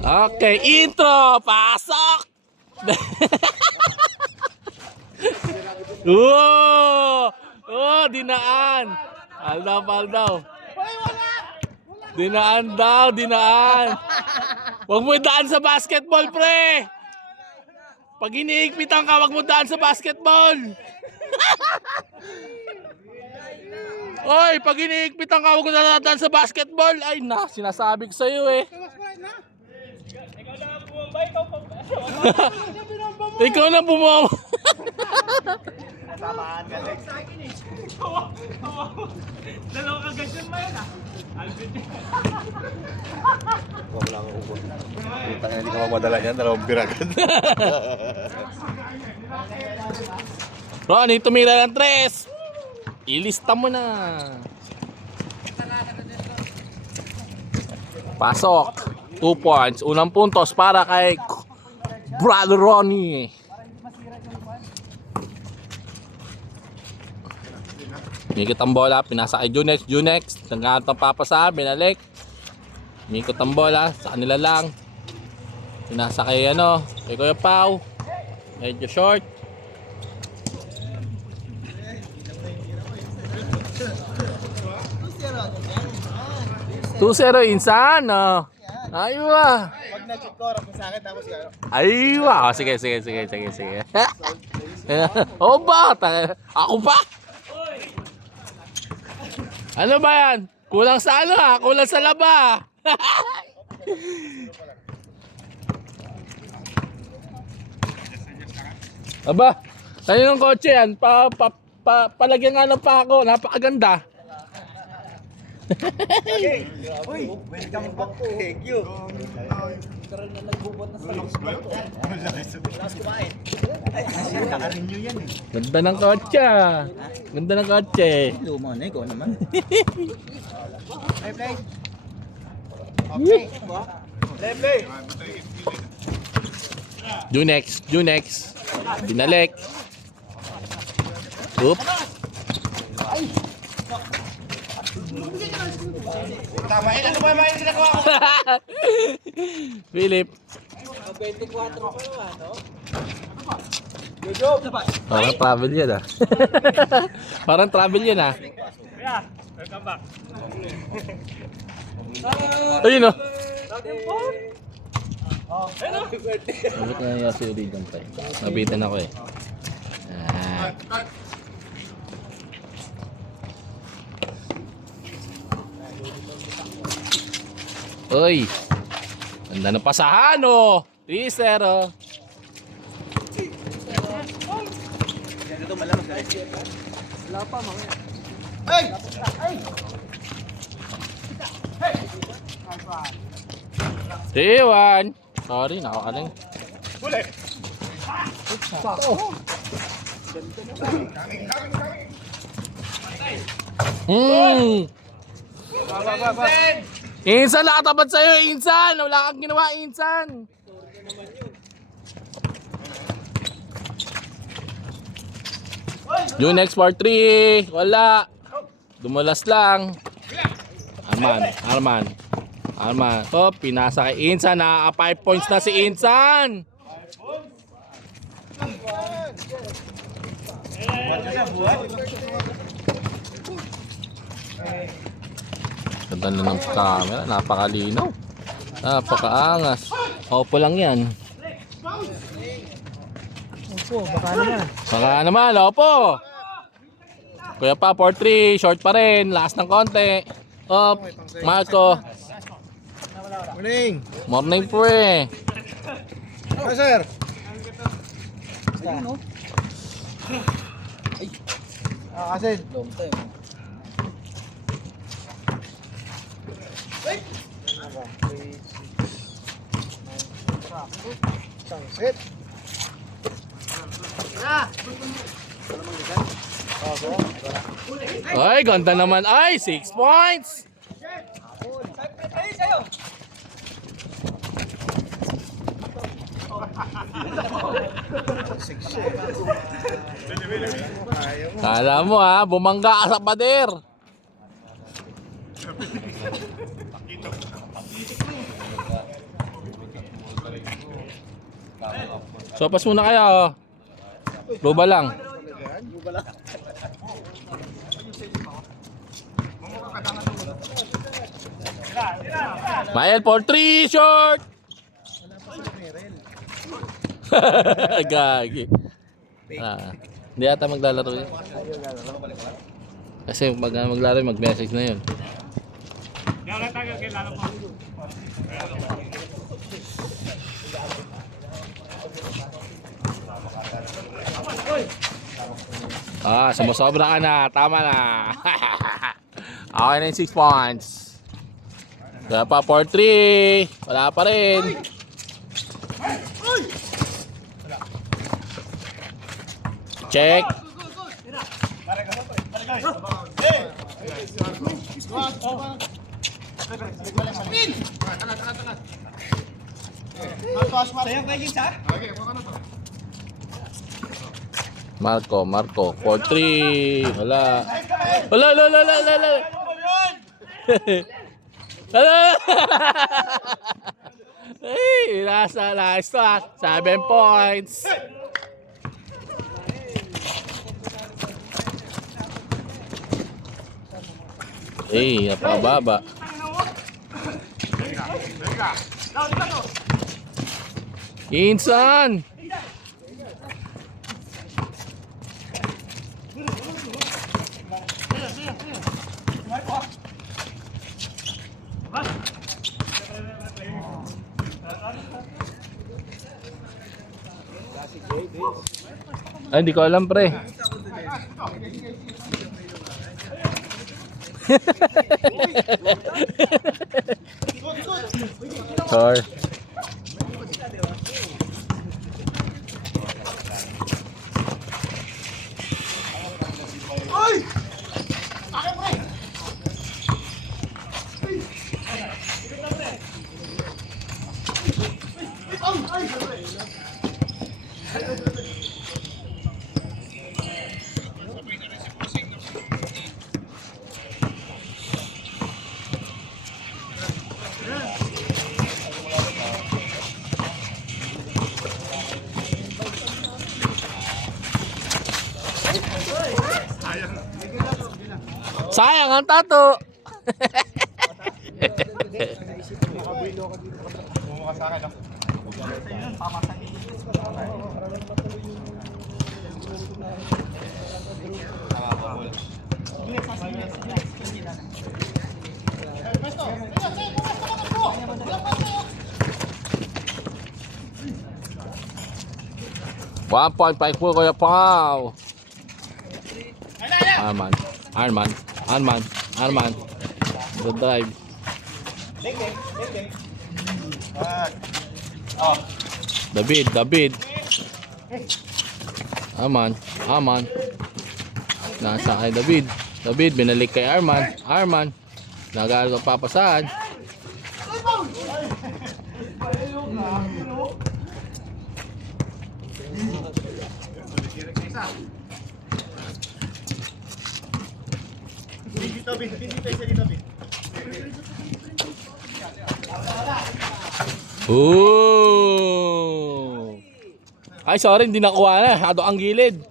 Okay, intro! Pasok! Oh, dinaan. Paldaw. Dinaan daw, dinaan. Huwag mo daan sa basketball, pre. Pag iniigpitan ka, huwag mo daan sa basketball. Oy, pag iniigpitan ka, huwag mo daan sa basketball. Ay na, sinasabi ko sa'yo eh. Ikaw na bumaba. Dalawang kagasyon mo yan ah. Wala kang upo. Puta na, hindi ka mamadala yan. Dalawang biragan. Ronnie, tumira ng 3. Ilista mo na. Pasok. 2 points. Unang puntos para kay Brother Ronnie. Mikot ang bola, pinasa kay Junex, nagkahanap ng papasa, binalik. Mikot ang bola, sa kanila lang. Pinasa kay kay Kuya Pao. Medyo short. Two-zero Insan, Aywa. Pag nag-score ako sa akin, tapos gano'n. Aywa. Sige. O ba? Ako pa? Ano ba yan? Kulang sa Kulang sa laba. Aba, kaninong kotse yan? Palagyan nga ng pako. Napakaganda. Uy, welcome back po. Thank you. Naka-renew yan eh. Ganda ng kotse. Ganda ng kotse. Luma na, ikaw naman. Play. Play. Junex. Binalik. Oop. Tama yun, ano ba yung ginagawa ko? Philip. 24 pa naman, no? Parang travel yan Parang travel yan Kuya, welcome back. Ayun Happy Bakit nga yung si Origan pa Nabitan ako eh. Uy! Ganda ng pasahan 3-0. Ito malamang sa rin. Wala pa, mga. Hey! Iwan. Sorry, nakakaling. Huli! Insan, nakatapat sa'yo, Insan. Wala kang ginawa, Insan. Junex for 3. Wala. Dumulas lang. Arman. Oh, pinasa kay Insan. Nakaka 5 points na si Insan. Ganda na ng camera. Napakalinaw. Napakaangas. Opo lang yan. Opo, baka naman, opo. Kuya pa, 4-3. Short pa rin. Last ng konti. Op, Marco. Morning pre. Ah, sir! Asin. Long time. Sunset. Ay, ganda naman. Ay, 6 points. Kala mo bumangga ka sa pader. Sopas muna kaya oh. Luba lang. Mael for 3 short. Gagi. Hindi ata maglalaro yun. Kasi pag maglaro mag-message na yun. Sumusobra ka na. Tama na. Okay na yung 6 points. Wala pa 4-3. Wala pa rin. Check. Marco 4-3. Wala. Ay, nasa last to 7 points. Napababa. Insan. Ay, hindi ko alam pre. Sorry. Sayang ang tato. One point by Kuya Pao. Arman. The drive. David. Arman. Nasa kay David. Binalik kay Arman. Nagalo ang papasaan. Oh! Ay, sorry, hindi nakuha na. Hado ang gilid.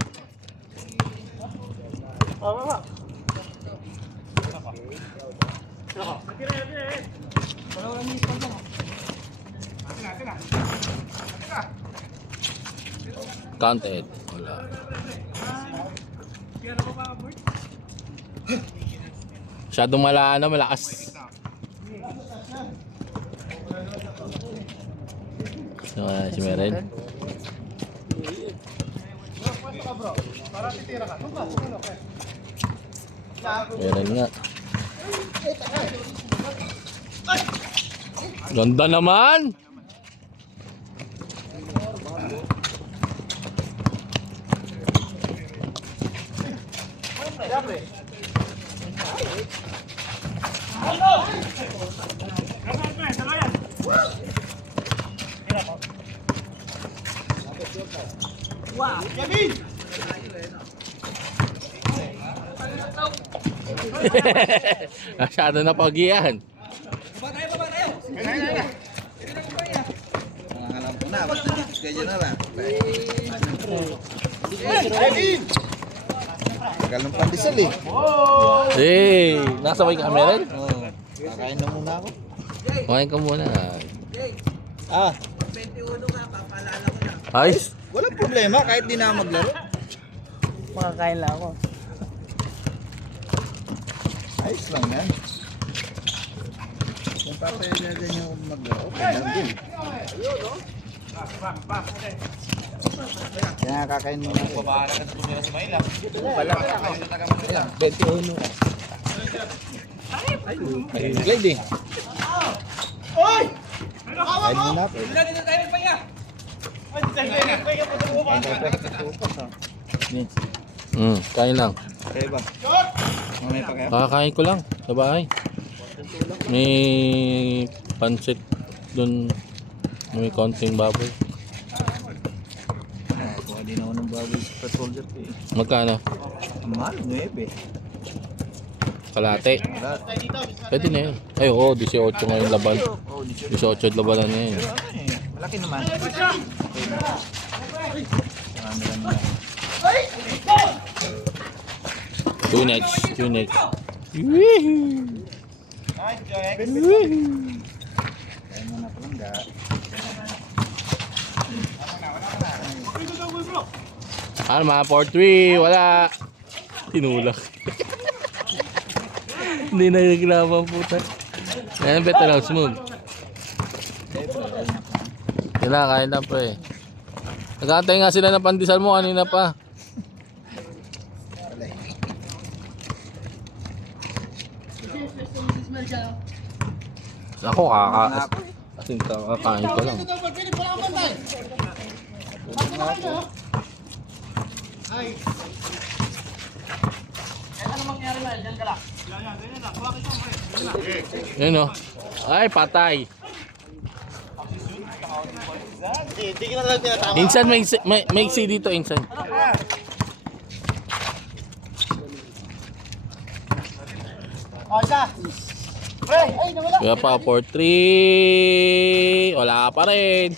Counted. Wala. Masyadong malakas. Si Meren. Meren nga. Ganda naman. Wow, Kevin! Masyado na pagiyan. Baba tayo! Alam ko na. Kaya na lang. Kevin! Tagal ng pandesal eh. Hey, nasa may camera? Oo. Kakain na muna ako. Kumain ka muna. Ah, Ayos. walang problema kahit di na maglaro. Makakain lang ako. Ayos lang yan. Kung papayagan din yung maglaro, okay lang din. Kaya kakain muna ako. Babahala ka sa tumira sa Maila. Pala. Ayan, 21. Ayun, glide eh. Kain muna ako. Kain lang. Okay ba? Mamaya pa kayo? Kakakain ko lang sa bahay. May pansit dun. May konting baboy. Kuha din ako ng baboy sa pet holder ko eh. Magkano? Ang mahal, 9 eh. Kalate. Lahat. Pwede na yun. Ay, oo, 18 ngayon laban. Oh, 18 labanan na yun. pero ano eh, malaki naman. Okay na. Marami lang naman. Two next. Kain muna pa lang ga. Ano mga 4-3? Wala. Tinulak. Hindi nagaglaban puta. Ayan, beto lang, smooth. Yan na, kain na pa eh. Nagkantay nga sila ng pandesal mo kanina pa. Ako kasi kakain ko lang. Yun o. Ay, patay. Insan, may CD dito, Insan. Kaya pa, 4-3. Wala pa rin.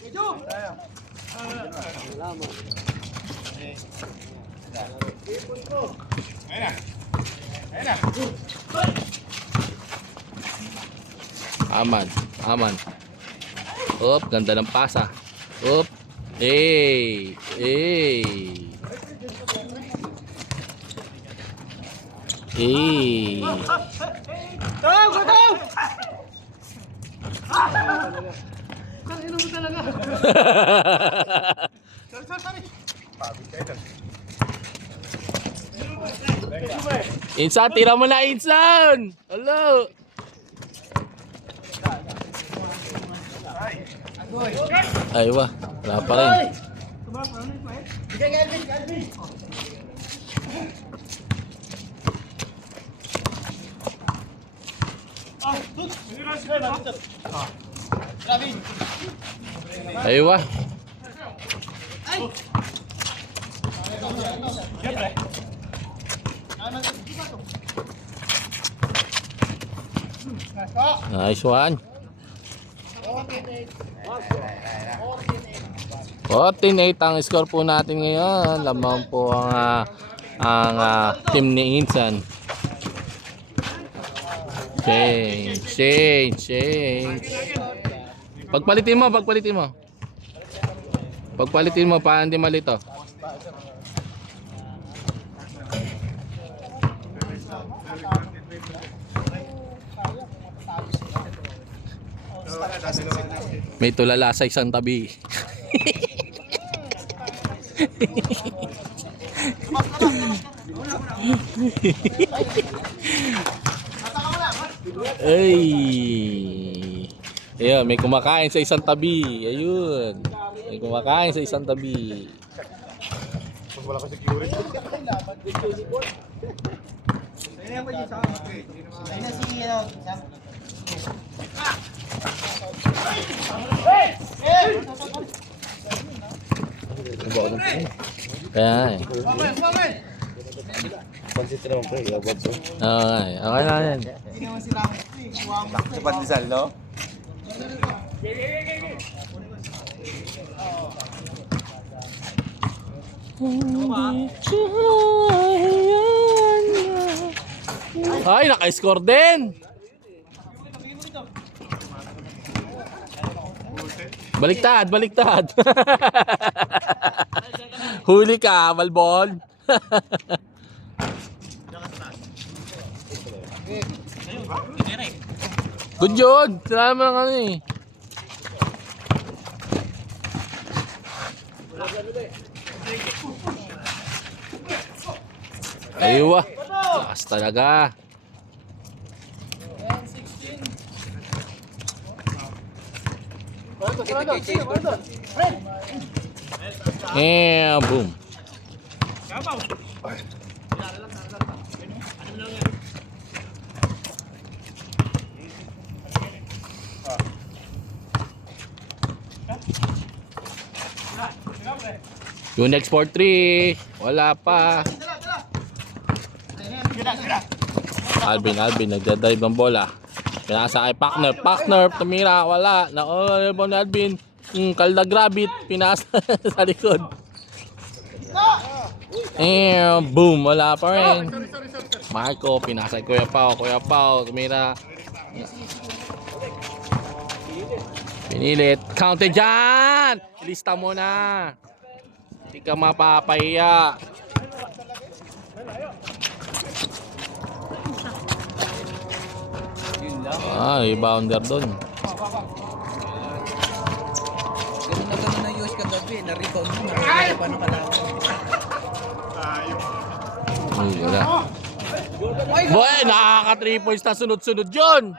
Aman, aman. Up, ganda ng pasa. Up. Hey, hey. Hey. Insan, tira mo na, Insan. Hello. Ay, wala pa rin. Aywa. Nice one. 14-8 ang score po natin ngayon. Lamang po ang team ni Insan. Change. Pagpalitin mo. Pagpalitin mo para hindi malito. May tulala sa isang tabi. Ay. Ayun, may kumakain sa isang tabi. Ayun. May kumakain sa isang tabi. Pag wala ka security. Kaya eh. Pansit naman pre, yabag to. Okay na yan. Sa pandesal, no? Ay, naka-score din. Baliktad, baliktad. Huli ka, Malbon. Good job. Salamat lang ano eh. Aywa. Lakas talaga. Boom. Yung next for 3. Wala pa. Alvin, nagdadive ang bola. Pinasa kay Pakner, tumira, wala. Nakuha ni Alvin. Kalda grabit, pinasa sa likod. Boom, wala pa rin. Marco, pinasa kay Kuya Pao, tumira. Pinilit, counted dyan! Lista mo na. Hindi ka mapapahiya. Rebounder doon. Ganun na use ka gabi. Na-rebound mo. Nakakaya pa ng kalaban. Ay, wala. Boy, nakaka 3 points na sunod-sunod yun.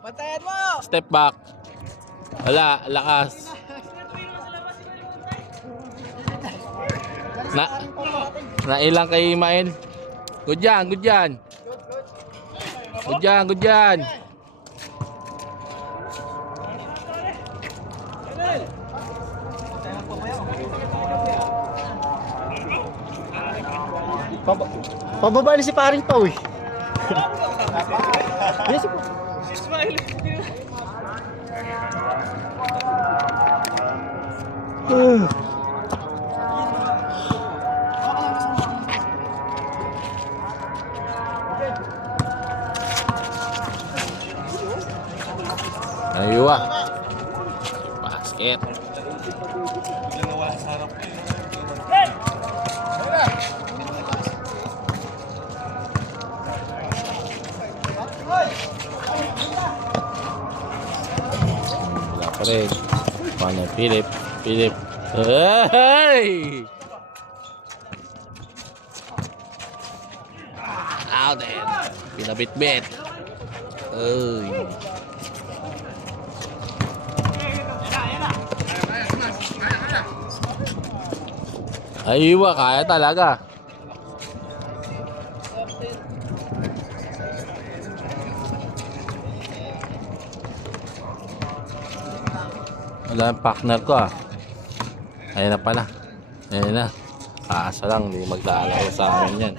Patayan mo! Step back. Wala, lakas. Nailang kay Imael. Good yan. Good yan. Pababa na si paring Pao eh. Aywa. Basket. Wala pa rin. Paano Philip? Hey! Out there. Pinabit-bit. Ay. Aywa, kaya talaga. Wala ang partner ko ah. Ayan na pala. Ayan na. Kaasa lang, hindi maglalaro sa amin yan.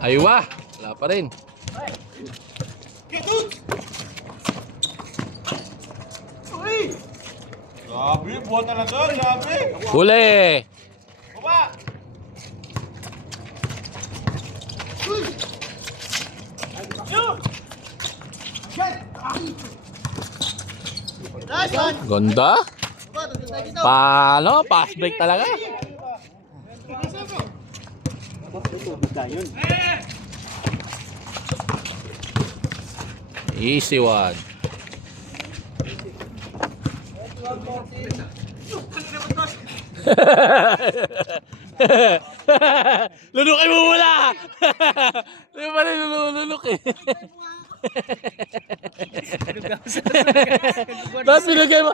Aywa, wala pa rin. Grabe, buwan talaga, grabe. Huli! Baba! Ganda? Paano? Pass break talaga? Easy one. Lunukin mo mula! Hindi pa rin lunuk eh. Tapos binigay mo,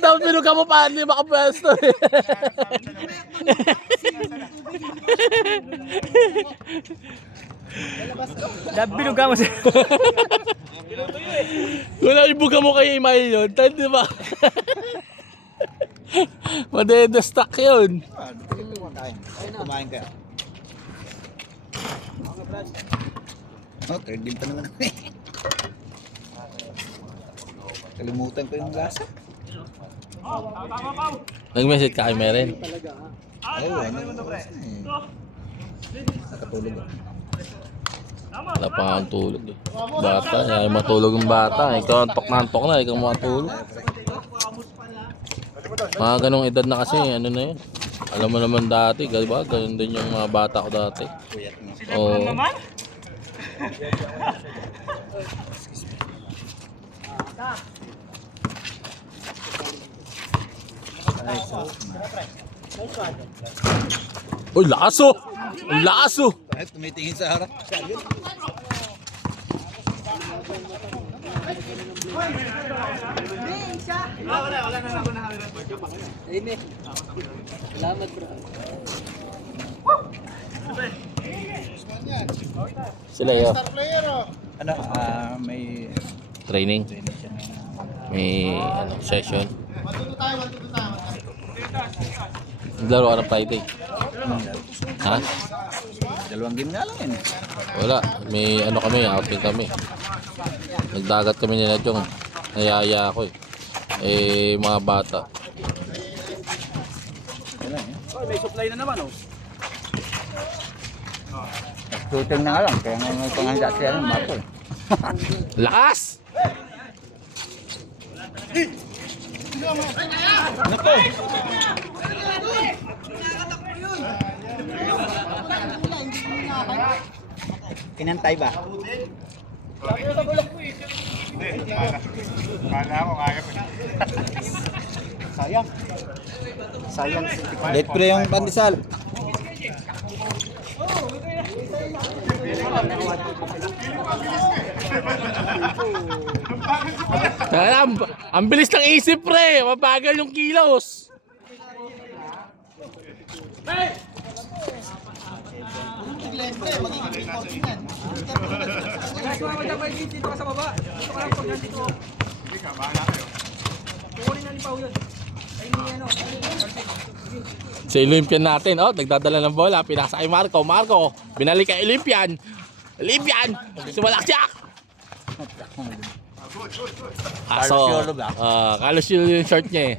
tapos binigay mo pa, hindi makapwesto eh. Binuga mo siya. Wala ibuga mo kay Imael yun, di ba? Madedestak yun. Kumain kayo. Oh, third din pa naman ako eh. Kalimutan ko yung lasa. Nag-message ka kay Meren. Ay, ano eh. Nakatulog ako. Wala pa nga ang tulog eh. Bata, ay matulog yung bata. Ikaw antok na antok na, ikaw makatulog. Mga ganong edad na kasi, ano na yun. Alam mo naman dati, diba? Ganun din yung mga bata ko dati. Oo. Uy, laso! Laso! Kahit tumitingin sa harap. Salamat bro. Sila yun. Ano, may Training. May ano, session. Naglaro ka ng Friday. Ha? dalawang game nga lang yun. Wala. May ano kami, outing kami. Nagdagat kami nila Jong. Nayaya ako eh. Eh, mga bata. Wala eh. May supply na naman, oh. Shooting na nga lang, kaya nga may panghanda siya ng mapo eh. Lakas! Nako! Kinantay ba? Kala ko kaya pa. Sayang. Sayang. Late pre yung pandesal. Ang bilis ng isip pre! Mabagal yung kilos! Sa Olympian natin, oh, nagdadala ng bola, pinasa kay Marco. Marco, binalik kay Olympian. Olympian, sumalaksak! Kaso, Carlos Yolo ba? Carlos Yolo yung short niya eh.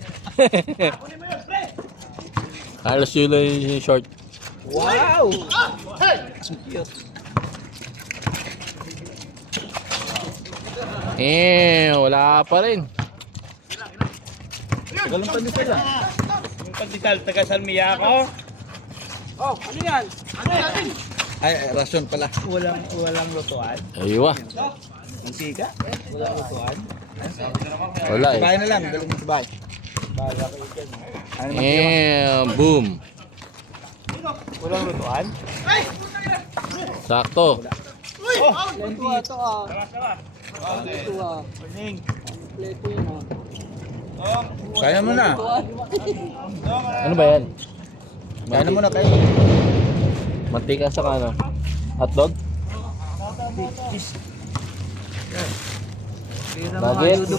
Carlos Yolo yung short. Wow! Wala pa rin. Tagal ng pandesal ah. Yung pandesal, taga Salmiya ako. Oh, ano yan? Ano yan? Ay, rason pala. Walang lutuan. Aywa. Mantika? Walang lutuan. Wala eh. Sabay na lang, galing mo sabay. Ano naman Boom. Walang lutuan? Sakto. Kaya mo na. Ano ba yan? Kaya na muna kayo. Mantika sa ano? Hotdog? Nuggets?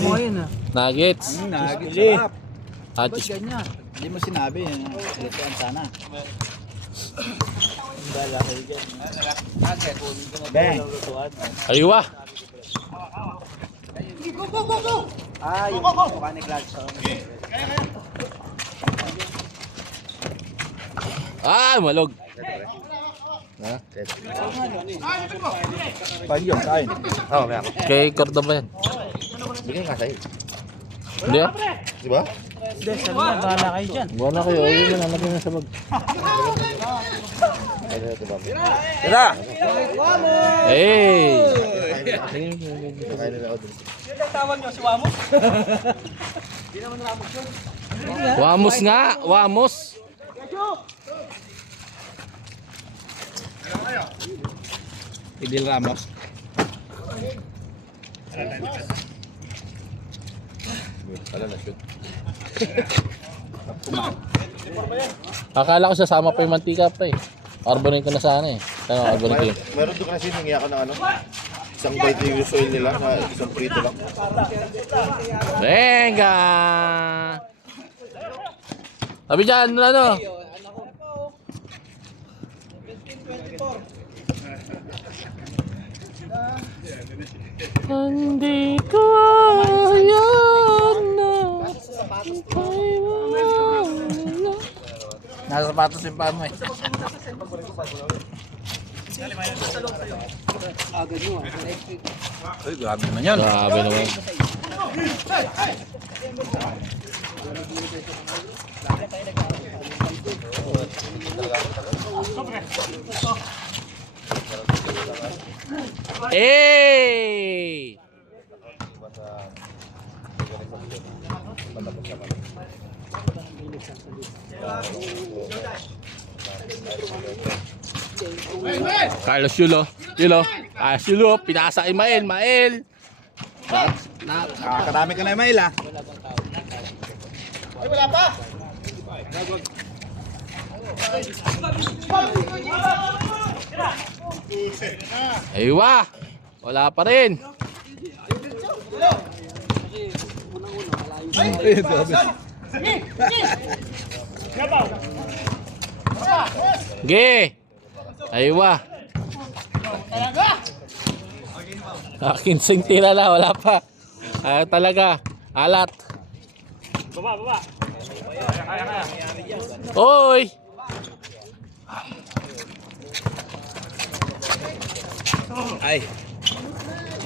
Nuggets? Nagit. Ah, cheese. Hindi mo sinabi. Lutuan sana. Bang. Aywa. Ah, yung mukha ni Gladstone. Ah, malog. Ha? Panyong, kain. Oo, meron. Kay Cordoba yan. Bigay nga sa'yo. Hindi ah. Di ba? Bahala kayo dyan. Buwan na kayo. Ayun na, nalagyan na sa bag. Tara! Hey! Kakain nila ako dun. Wamos nga! Wamos! Idil Ramos. Pala na shoot. Akala ko sasama pa yung mantika pa eh. Carbonin ko na sana eh. Tanong carbonin ko yun. Meron doon kasi hingi ako ng ano. Isang bite yung usual nila na isang prito lang. Venga! Sabi dyan, ano? Hindi ko ayan na ika'y mawala. Nasa sapatos yung paa mo eh. Uy, grabe naman yun. Grabe naman. Eh! Carlos Yulo. Carlos Yulo. Pinasa kay Mael. Karami ka na, Mail ah. Aywa. Wala pa rin. Ge. Aywa. Akin sing tira na, wala pa. Talaga, alat. Baba. Oy! Ay.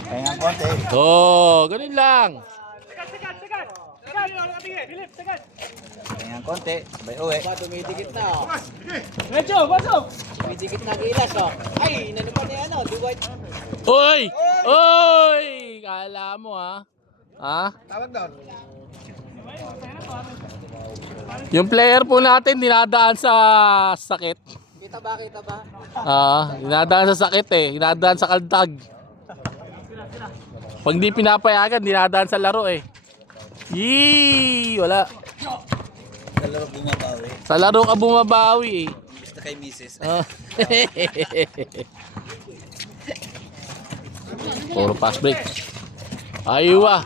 Kaya nga konti. Oh, ganun lang. Sagad. Philip, sagad. Kaya nga konti. Sabay uwi. Dumidikit na oh. Medyo, baso. Dumidikit na gilas oh. Ay, inano pa niya ano, Dwight. Oy! Oy! Kala mo ha? Ha? Tawag doon. Yung player po natin dinadaan sa sakit. Kita ba? Dinadaan sa sakit eh. Dinadaan sa kaldag. Pag di pinapayagan, dinadaan sa laro eh. Yee! Wala. Kalaro bumabawi. Sa laro ka bumabawi eh. Basta kay Mrs. Ah. Puro pass break. Aywa.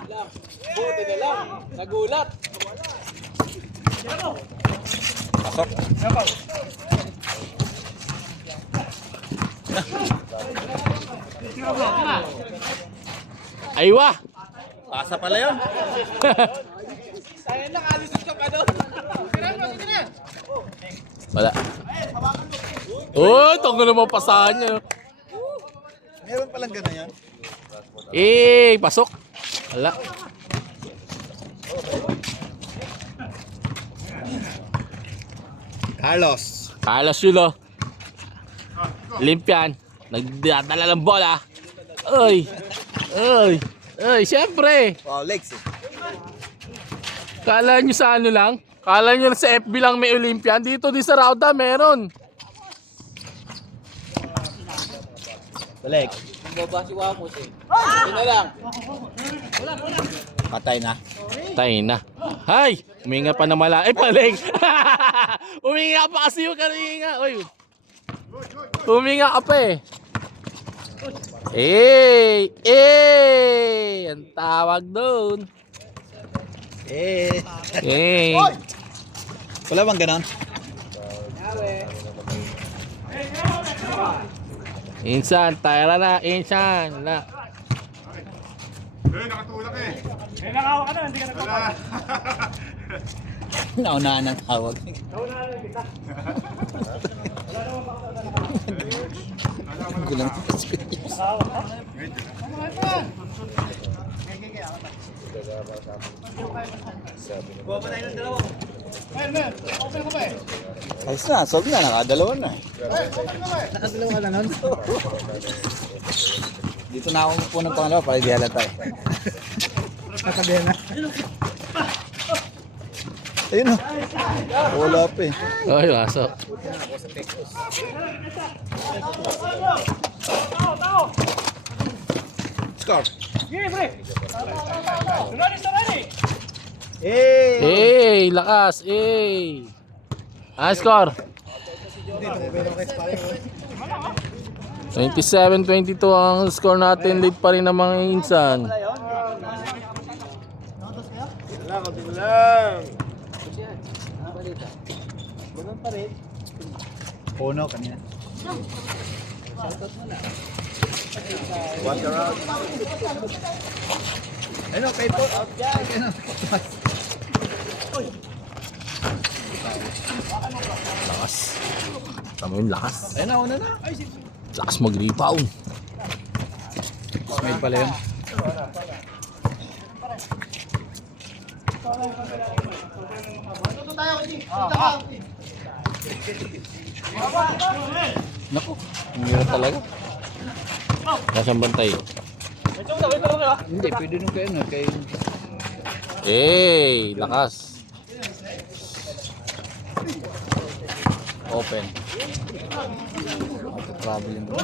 Buti na lang. Nagulat. Pasok. Aywa. Pasa pala yun. Sayang lang, alusot ka pa doon. Wala. Oh, tungkol naman pasahan niya. Meron palang gano'n yan. Eh, pasok. Wala. Carlos Yulo. Limpian. Nagdadala ng bola. Oy. Siyempre. Wow, legs eh. Kala nyo sa ano lang? Kala nyo sa FB lang may Olympian? Dito din sa Rauda meron. Sa legs. Baba si Wamos eh. Yun na lang. Patay na. Tayo na. Hay! Uminga pa na mala. Ay, paling! Uminga pa kasi yung kanina. Uy. Uminga ka pa eh. Ang tawag doon. Eh. Wala bang gano'n? Insan, tayra na. Insan. Na. Nakatulak eh. Nakawa ka na, hindi ka nagpapag. Naunahan ng tawag. Gulang. Ayos na, solve na, nakadalawa na. Nakadalawa ka na nun? Dito na ako po ng pangalawa para di halata eh. Nakabihan na. Ayun o. Wala pa eh. Oy, wasok. Score. Sige, pre. Sunod. Lakas. Score. 27-22 ang score natin. Lead pa rin ng mga Insan. Ganun pa rin. Puno kanina. Shoutout mo na. Walk around. Ano, kay po. Ano? Lakas. Tama yung lakas. Ayun na, una na. Lakas mag-rebound. Smile pala yun. Naku, ang hirap talaga. Nasaan bantay? Hindi, pwede nung kayo na. Kay... Lakas. Open. Traveling mo.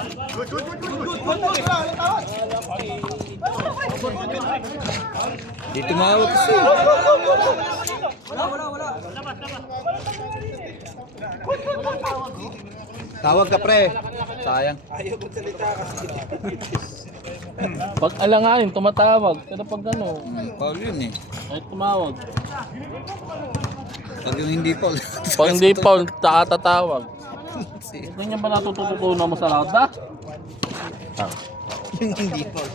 Dito mawag kasi. Tawag ka pre. Sayang. Pag alanganin, tumatawag. Pero pag ano, Paul yun eh. ay tumawag. Pag yung hindi Paul. Pag hindi Paul, tatawag. Hindi niya ba natututunan mo sa lahat ba? Ah. Yung hindi Paul.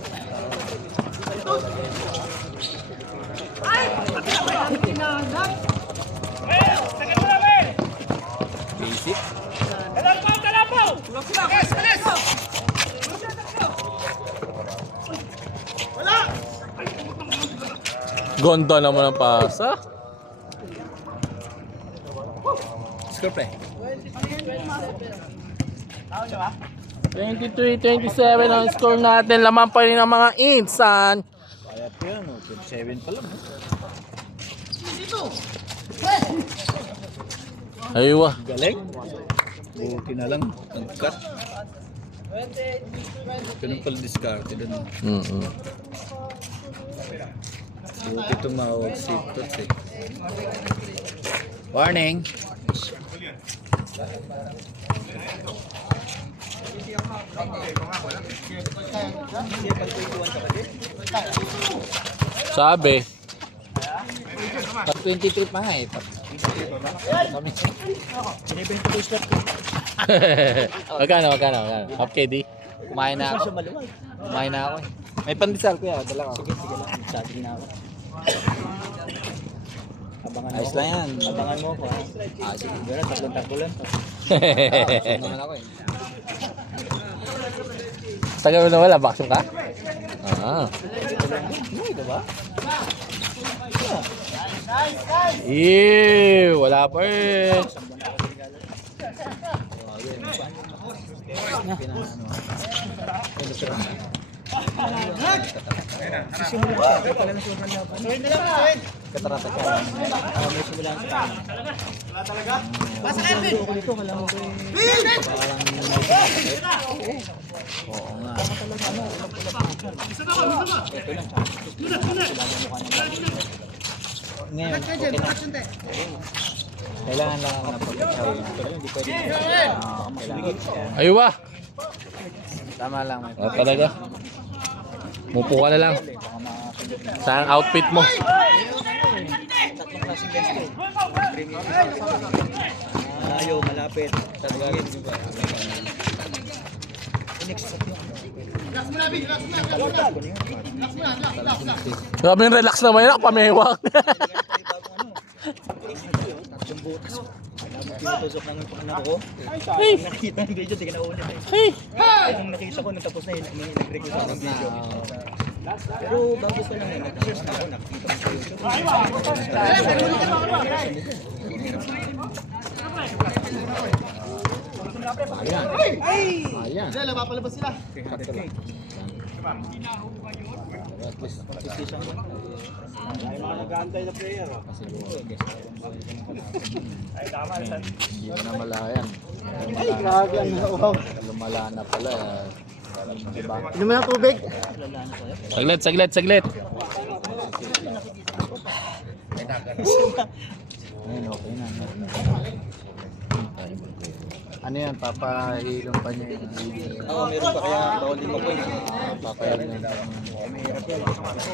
Basic. Ganda naman ang pasa. Score pre. 23-27 ang score natin. Laman pa rin ang mga insan. Kaya po yan, 27 pa lang. Aywa. Galing. Buti na lang. Nag-cut. Ganun pala discarded. Mm-mm. Buti tumawag si Tots eh. Warning. Sabi. Pag 23 pa nga eh. Magkano? Half KD? Kumain na ako. Kumain na ako eh. May pandesal kuya, dala ko. Sige lang. Sabi na ako. Abangan Ayos lang yan. Abangan mo ako. Ah, sige. Gano'n, tatlong takbo lang. Naman ako eh. Tagal mo na wala, vacuum ka? Ah. Diba? Ew, wala pa eh. Katarata ka. May simulan sa kanya. Oo nga. Ngayon, okay na. Kailangan lang ako napag-try. Hindi pwede. Kailangan. Aywa. Tama lang. May Oh, talaga. Mupo ka na lang. Saan ang outfit mo? Tatlong klaseng lens ko. Malayo, malapit. Tatagin. Grabe yung relax naman yun. Ako pamewak. Tatlong butas. Tinutusok ng anak ko. Hey. Nakikita ng video, di ka naulit eh. Hey. Nung nakita ko, nung tapos na yun, may nag-request ako ng video. Pero bago pa lang yun, nakikita ko, nakikita ko sa YouTube. Ayan. Ayan. Sila, mapalabas sila. At least, Ay, mga nag-aantay na player. Ay, tama. hindi mo na malayan. Ay, grabe ang wow. Lumala na pala. Diba? Inom mo ng tubig? Saglit. Ayun, okay na. Ano yan? Papahilong pa niya yung Oo, meron pa kaya bawal din mag-point. papahilong na. Mahirap yan. Ako,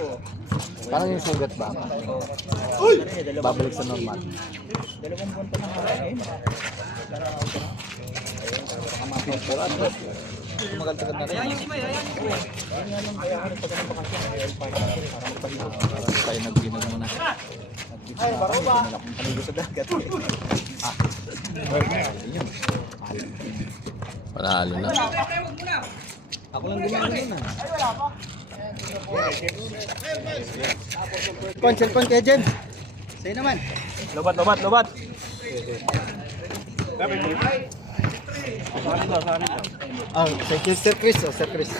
Parang yung sugat ba? Babalik sa normal. Dalawang buwan pa lang ako ngayon. Tumagal-tagal na rin. Ayun nga lang kaya ako nagpagano bakasyon. Para magpahinga. Tayo nagbinog muna. Ay, baro ba? Kung panigo sa dagat. Panalo na. Ako lang gumano yun ah. Cellphone kay Jem. Sa'yo naman. Lobat. Sir Chris.